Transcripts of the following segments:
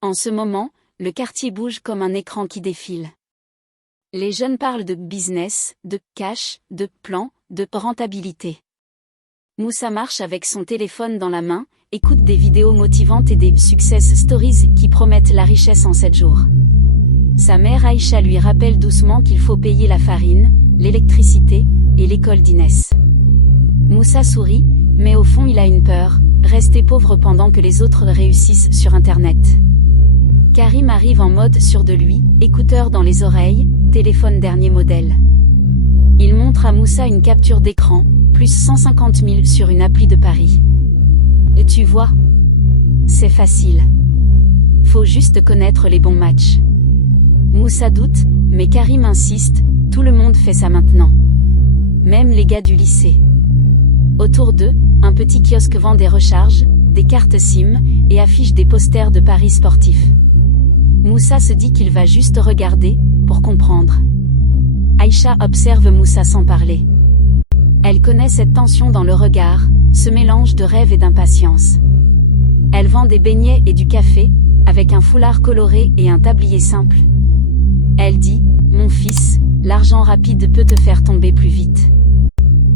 En ce moment, le quartier bouge comme un écran qui défile. Les jeunes parlent de business, de cash, de plan, de rentabilité. Moussa marche avec son téléphone dans la main, écoute des vidéos motivantes et des success stories qui promettent la richesse en 7 jours. Sa mère Aïcha lui rappelle doucement qu'il faut payer la farine, l'électricité et l'école d'Inès. Moussa sourit, mais au fond il a une peur, rester pauvre pendant que les autres réussissent sur Internet. Karim arrive en mode sûr de lui, écouteurs dans les oreilles, téléphone dernier modèle. Il montre à Moussa une capture d'écran, plus 150 000 sur une appli de Paris. Et tu vois, c'est facile. Faut juste connaître les bons matchs. Moussa doute, mais Karim insiste, tout le monde fait ça maintenant. Même les gars du lycée. Autour d'eux, un petit kiosque vend des recharges, des cartes SIM, et affiche des posters de paris sportifs. Moussa se dit qu'il va juste regarder, pour comprendre. Aïcha observe Moussa sans parler. Elle connaît cette tension dans le regard, ce mélange de rêve et d'impatience. Elle vend des beignets et du café, avec un foulard coloré et un tablier simple. Elle dit, « Mon fils, l'argent rapide peut te faire tomber plus vite. »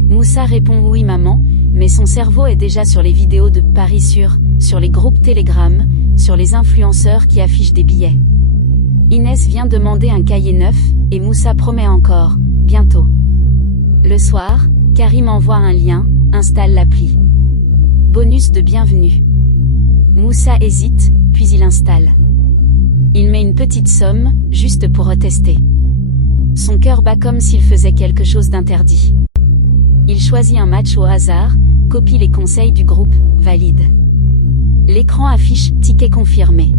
Moussa répond « Oui maman », mais son cerveau est déjà sur les vidéos de Paris sur les groupes Telegram, sur les influenceurs qui affichent des billets. Inès vient demander un cahier neuf, et Moussa promet encore, bientôt. Le soir, Karim envoie un lien, installe l'appli. Bonus de bienvenue. Moussa hésite, puis il installe. Il met une petite somme, juste pour retester. Son cœur bat comme s'il faisait quelque chose d'interdit. Il choisit un match au hasard, copie les conseils du groupe, valide. L'écran affiche « Ticket confirmé ».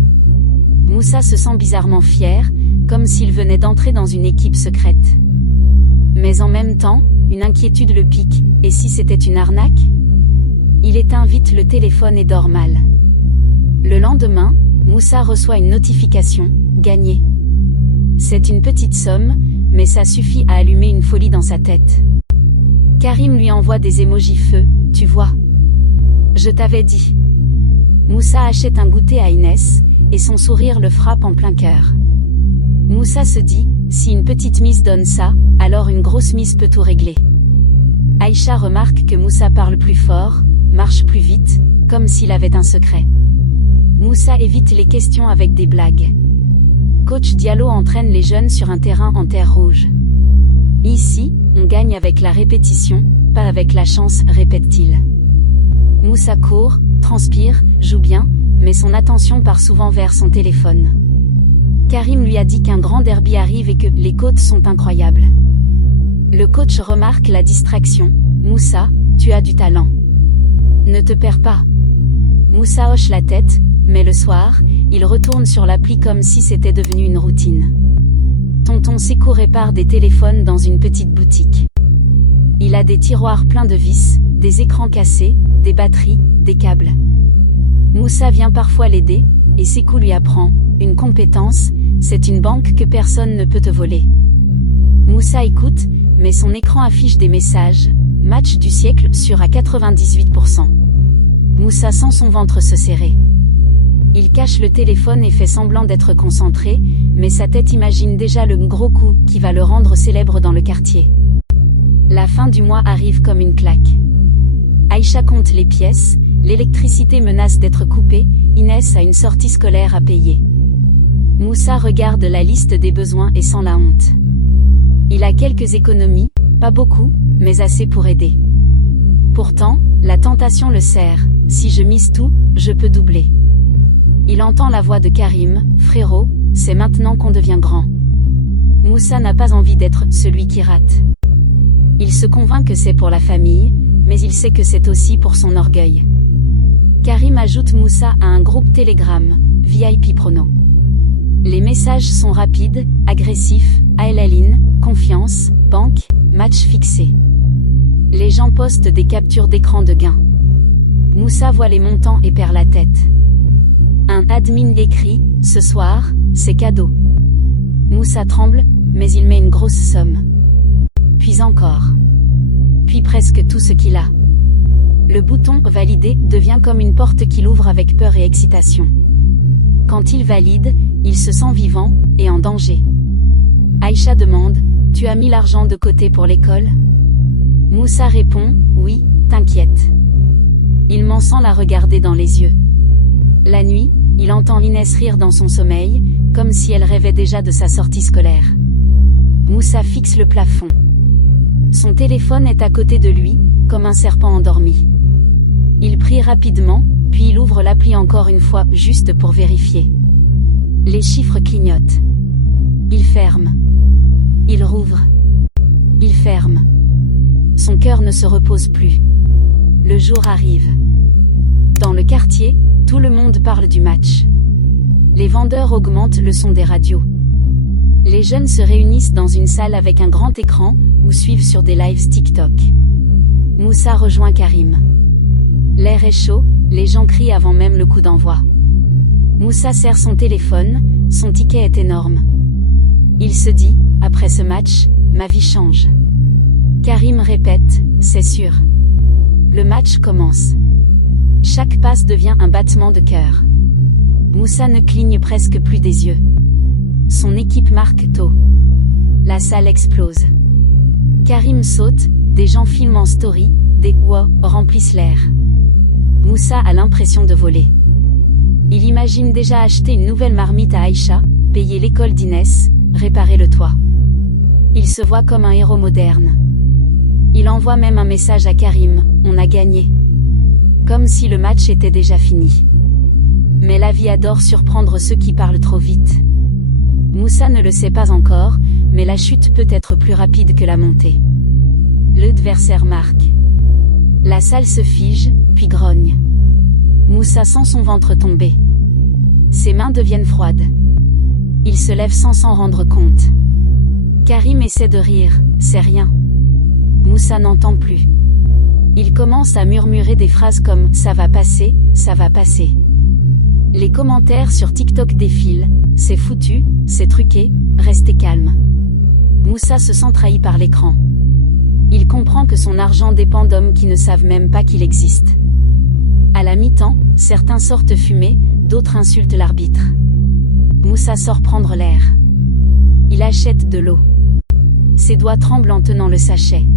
Moussa se sent bizarrement fier, comme s'il venait d'entrer dans une équipe secrète. Mais en même temps, une inquiétude le pique, et si c'était une arnaque? Il éteint vite le téléphone et dort mal. Le lendemain, Moussa reçoit une notification, gagné. C'est une petite somme, mais ça suffit à allumer une folie dans sa tête. Karim lui envoie des émojis feu, tu vois. Je t'avais dit. Moussa achète un goûter à Inès, et son sourire le frappe en plein cœur. Moussa se dit, si une petite mise donne ça, alors une grosse mise peut tout régler. Aïcha remarque que Moussa parle plus fort, marche plus vite, comme s'il avait un secret. Moussa évite les questions avec des blagues. Coach Diallo entraîne les jeunes sur un terrain en terre rouge. Ici, on gagne avec la répétition, pas avec la chance, répète-t-il. Moussa court, transpire, joue bien, mais son attention part souvent vers son téléphone. Karim lui a dit qu'un grand derby arrive et que les côtes sont incroyables. Le coach remarque la distraction. Moussa, tu as du talent. Ne te perds pas. Moussa hoche la tête, mais le soir, il retourne sur l'appli comme si c'était devenu une routine. Tonton Sékou répare des téléphones dans une petite boutique. Il a des tiroirs pleins de vis, des écrans cassés, des batteries, des câbles. Moussa vient parfois l'aider, et Sékou lui apprend, une compétence, c'est une banque que personne ne peut te voler. Moussa écoute, mais son écran affiche des messages, match du siècle sur à 98%. Moussa sent son ventre se serrer. Il cache le téléphone et fait semblant d'être concentré, mais sa tête imagine déjà le gros coup qui va le rendre célèbre dans le quartier. La fin du mois arrive comme une claque. Aïcha compte les pièces, l'électricité menace d'être coupée, Inès a une sortie scolaire à payer. Moussa regarde la liste des besoins et sent la honte. Il a quelques économies, pas beaucoup, mais assez pour aider. Pourtant, la tentation le serre, si je mise tout, je peux doubler. Il entend la voix de Karim, frérot, c'est maintenant qu'on devient grand. Moussa n'a pas envie d'être celui qui rate. Il se convainc que c'est pour la famille, mais il sait que c'est aussi pour son orgueil. Karim ajoute Moussa à un groupe Telegram, VIP Prono. Les messages sont rapides, agressifs, Aelaline, confiance, banque, match fixé. Les gens postent des captures d'écran de gains. Moussa voit les montants et perd la tête. Un admin écrit, ce soir, c'est cadeau. Moussa tremble, mais il met une grosse somme. Puis encore. Puis presque tout ce qu'il a. Le bouton « Valider » devient comme une porte qu'il ouvre avec peur et excitation. Quand il valide, il se sent vivant, et en danger. Aïcha demande, « Tu as mis l'argent de côté pour l'école ?» Moussa répond, « Oui, t'inquiète. » Il ment sans la regarder dans les yeux. La nuit, il entend Inès rire dans son sommeil, comme si elle rêvait déjà de sa sortie scolaire. Moussa fixe le plafond. Son téléphone est à côté de lui, comme un serpent endormi. Il prie rapidement, puis il ouvre l'appli encore une fois, juste pour vérifier. Les chiffres clignotent. Il ferme. Il rouvre. Il ferme. Son cœur ne se repose plus. Le jour arrive. Dans le quartier, tout le monde parle du match. Les vendeurs augmentent le son des radios. Les jeunes se réunissent dans une salle avec un grand écran, ou suivent sur des lives TikTok. Moussa rejoint Karim. L'air est chaud, les gens crient avant même le coup d'envoi. Moussa serre son téléphone, son ticket est énorme. Il se dit, après ce match, ma vie change. Karim répète, c'est sûr. Le match commence. Chaque passe devient un battement de cœur. Moussa ne cligne presque plus des yeux. Son équipe marque tôt. La salle explose. Karim saute, des gens filment en story, des « wow » remplissent l'air. Moussa a l'impression de voler. Il imagine déjà acheter une nouvelle marmite à Aïcha, payer l'école d'Inès, réparer le toit. Il se voit comme un héros moderne. Il envoie même un message à Karim, « On a gagné ». Comme si le match était déjà fini. Mais la vie adore surprendre ceux qui parlent trop vite. Moussa ne le sait pas encore, mais la chute peut être plus rapide que la montée. L'adversaire marque. La salle se fige, puis grogne. Moussa sent son ventre tomber. Ses mains deviennent froides. Il se lève sans s'en rendre compte. Karim essaie de rire, c'est rien. Moussa n'entend plus. Il commence à murmurer des phrases comme « ça va passer, ça va passer ». Les commentaires sur TikTok défilent, « c'est foutu, c'est truqué, restez calme ». Moussa se sent trahi par l'écran. Il comprend que son argent dépend d'hommes qui ne savent même pas qu'il existe. À la mi-temps, certains sortent fumer, d'autres insultent l'arbitre. Moussa sort prendre l'air. Il achète de l'eau. Ses doigts tremblent en tenant le sachet.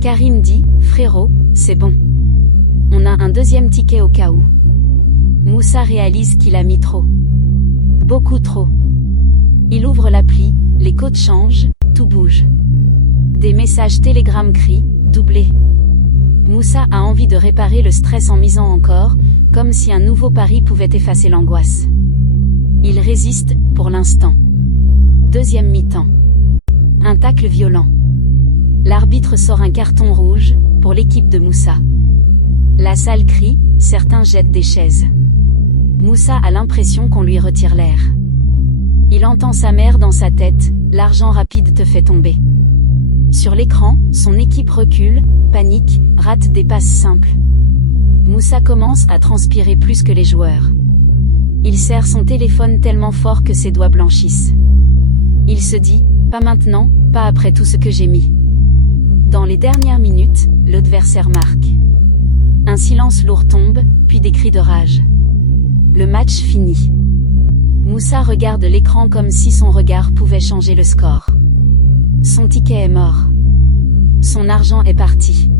Karim dit, « Frérot, c'est bon. On a un deuxième ticket au cas où. » Moussa réalise qu'il a mis trop. Beaucoup trop. Il ouvre l'appli, les codes changent, tout bouge. Des messages Telegram crient, doublé. Moussa a envie de réparer le stress en misant encore, comme si un nouveau pari pouvait effacer l'angoisse. Il résiste, pour l'instant. Deuxième mi-temps. Un tacle violent. L'arbitre sort un carton rouge, pour l'équipe de Moussa. La salle crie, certains jettent des chaises. Moussa a l'impression qu'on lui retire l'air. Il entend sa mère dans sa tête, l'argent rapide te fait tomber. Sur l'écran, son équipe recule, panique, rate des passes simples. Moussa commence à transpirer plus que les joueurs. Il serre son téléphone tellement fort que ses doigts blanchissent. Il se dit, pas maintenant, pas après tout ce que j'ai mis. Dans les dernières minutes, l'adversaire marque. Un silence lourd tombe, puis des cris de rage. Le match finit. Moussa regarde l'écran comme si son regard pouvait changer le score. Son ticket est mort. Son argent est parti.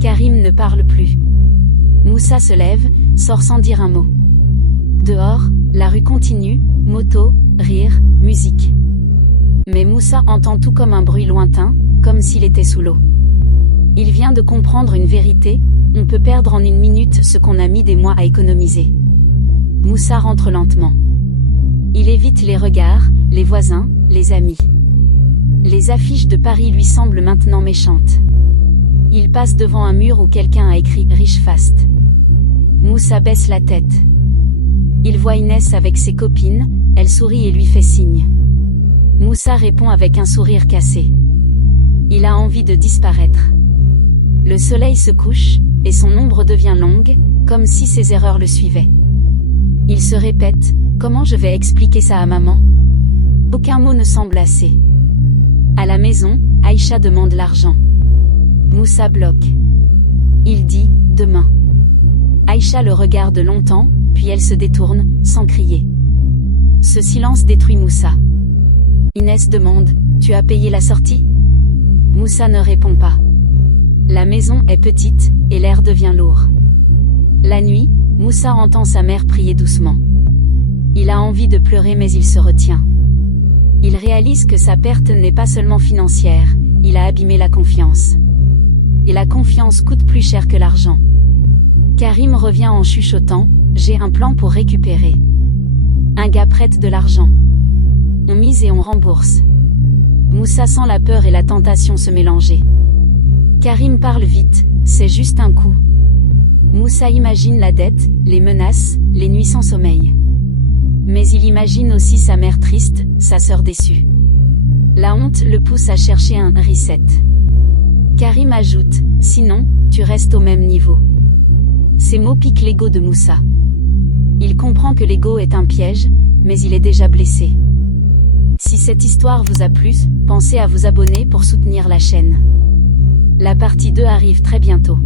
Karim ne parle plus. Moussa se lève, sort sans dire un mot. Dehors, la rue continue, moto, rire, musique. Mais Moussa entend tout comme un bruit lointain, comme s'il était sous l'eau. Il vient de comprendre une vérité, on peut perdre en une minute ce qu'on a mis des mois à économiser. Moussa rentre lentement. Il évite les regards, les voisins, les amis. Les affiches de Paris lui semblent maintenant méchantes. Il passe devant un mur où quelqu'un a écrit « Riche Fast ». Moussa baisse la tête. Il voit Inès avec ses copines, elle sourit et lui fait signe. Moussa répond avec un sourire cassé. Il a envie de disparaître. Le soleil se couche, et son ombre devient longue, comme si ses erreurs le suivaient. Il se répète, comment je vais expliquer ça à maman? Aucun mot ne semble assez. À la maison, Aïcha demande l'argent. Moussa bloque. Il dit, demain. Aïcha le regarde longtemps, puis elle se détourne, sans crier. Ce silence détruit Moussa. Inès demande, « Tu as payé la sortie ?» Moussa ne répond pas. La maison est petite, et l'air devient lourd. La nuit, Moussa entend sa mère prier doucement. Il a envie de pleurer mais il se retient. Il réalise que sa perte n'est pas seulement financière, il a abîmé la confiance. Et la confiance coûte plus cher que l'argent. Karim revient en chuchotant, « J'ai un plan pour récupérer. » Un gars prête de l'argent. On mise et on rembourse. Moussa sent la peur et la tentation se mélanger. Karim parle vite, c'est juste un coup. Moussa imagine la dette, les menaces, les nuits sans sommeil. Mais il imagine aussi sa mère triste, sa sœur déçue. La honte le pousse à chercher un reset. Karim ajoute, « Sinon, tu restes au même niveau. » Ces mots piquent l'ego de Moussa. Il comprend que l'ego est un piège, mais il est déjà blessé. Si cette histoire vous a plu, pensez à vous abonner pour soutenir la chaîne. La partie 2 arrive très bientôt.